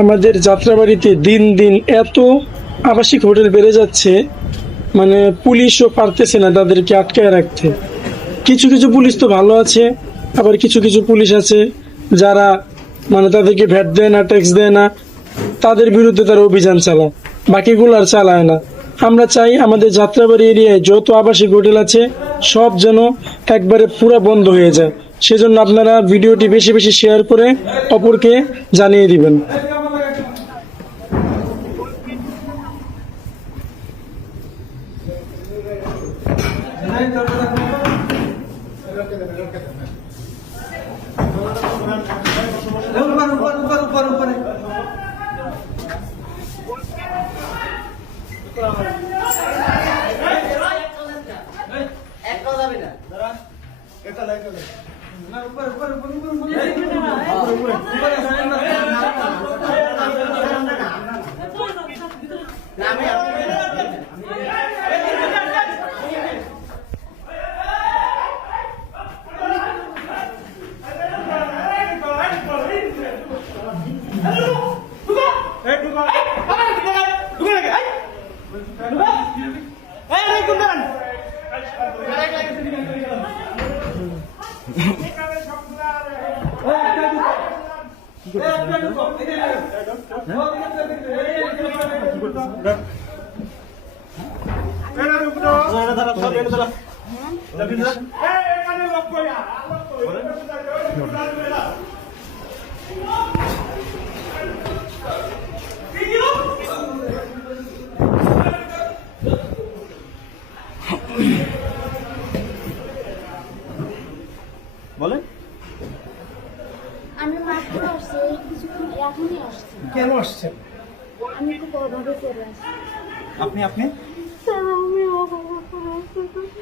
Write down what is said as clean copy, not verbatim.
আমাদের যাত্রাবাড়িতে দিন দিন এত আবাসিক হোটেল বেড়ে যাচ্ছে, মানে পুলিশও পারতেছে না তাদেরকে আটকায় রাখতে। কিছু কিছু পুলিশ তো ভালো আছে, আবার কিছু কিছু পুলিশ আছে যারা মানে তাদেরকে ভ্যাট দেয় না, ট্যাক্স দেয় না, তাদের বিরুদ্ধে তারা অভিযান চালায়, বাকিগুলো আর চালায় না। আমরা চাই আমাদের যাত্রাবাড়ি এরিয়ায় যত আবাসিক হোটেল আছে সব যেন একবারে পুরো বন্ধ হয়ে যায়। সেজন্য আপনারা ভিডিওটি বেশি বেশি শেয়ার করে অপরকে জানিয়ে দিবেন। বলেন, আমি মাত্র আসছি, এই কিছুক্ষণ এখনই আসছি। কেন আসছেন? আমি খুব অভাবে পড়ে আছি। আপনি স্যার, আমি অভাবে পড়ে আছি।